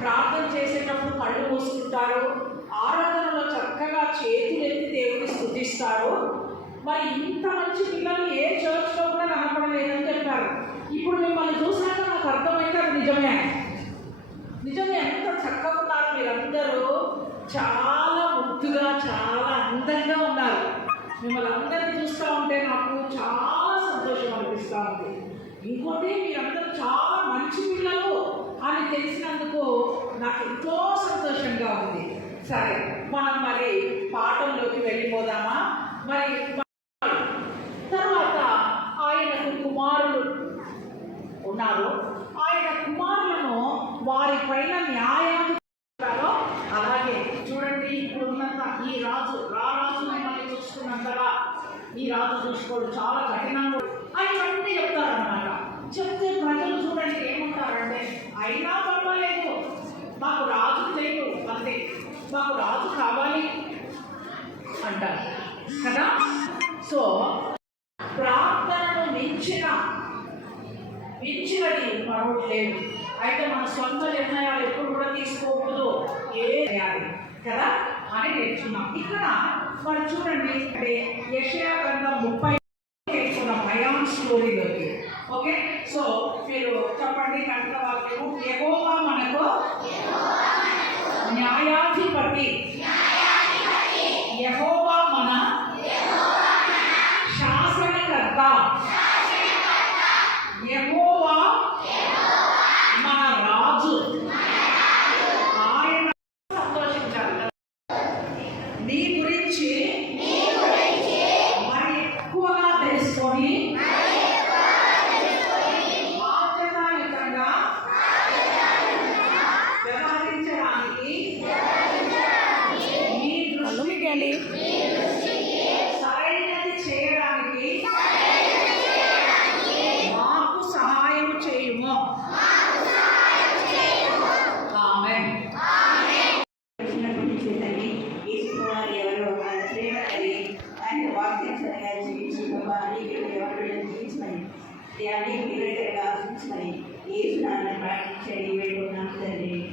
ప్రార్థన చేసేటప్పుడు కళ్ళు మూసుకుంటారు, ఆరాధనలో చక్కగా చేతులు ఎత్తి దేవుని స్తుతిస్తారు. మరి ఇంత మంచి పిల్లలు ఏ చర్చ్లో కూడా కనపడలేదని చెప్పారు. ఇప్పుడు మిమ్మల్ని చూసినాక నాకు అర్థమైతే అది నిజమే. ఎంత చక్కగా ఉన్నారు మీరందరూ, చాలా ముద్దుగా చాలా అందంగా ఉన్నారు. మిమ్మల్ని అందరినీ చూస్తూ ఉంటే నాకు చాలా సంతోషం అనిపిస్తూ ఉంది. ఇంకోటి మీరందరూ చాలా మంచి పిల్లలు అని తెలిసినందుకు నాకు ఎంతో సంతోషంగా ఉంది. సరే, మనం మరి పాఠంలోకి వెళ్ళిపోదామా? మరి తర్వాత ఆయనకు కుమారులు ఉన్నారు. ఆయన కుమారులను వారి పైన న్యాయాన్ని అలాగే చూడండి, ఇప్పుడున్నంత ఈ రాజు మిమ్మల్ని చూసుకున్నంతగా ఈ రాజు చూసుకోవడం చాలా కఠినంగా అవన్నీ చెప్తారన్నమాట. చెప్తే ప్రజలు చూడండి ఏమంటారంటే, అయినా పర్వాలేదు, మాకు రాజు తెలియదు అంతే, మాకు రాజు కావాలి అంటారు కదా. సో ప్రార్థనను మించినది మరొకటి లేదు. అయితే మన సొంత నిర్ణయాలు ఎప్పుడు కూడా తీసుకోకూడదు, చేయాలి కదా అని నేర్చుకున్నాం. ఇక్కడ మనం చూడండి, అంటే యెషయా గ్రంథం 30 భయాన్ స్టోరీలోకి. ఓకే, సో మీరు చెప్పండి కంట వాక్యము. యెహోవా మనకు న్యాయాధిపతి, యెహోవా మన శాసనకర్త, యెహోవా మన రాజు. ఆయన సంతోషించాలి. నీ గురించి మరి ఎక్కువగా తెలుసుకొని బాధ్యతాయుతంగా వ్యవహరించడానికి నీ దృష్టికి అన్ని మీరైతే ఆశించి మరి ఏసు నాన్న ప్రార్థించండి వేడుకున్నాను తండ్రి.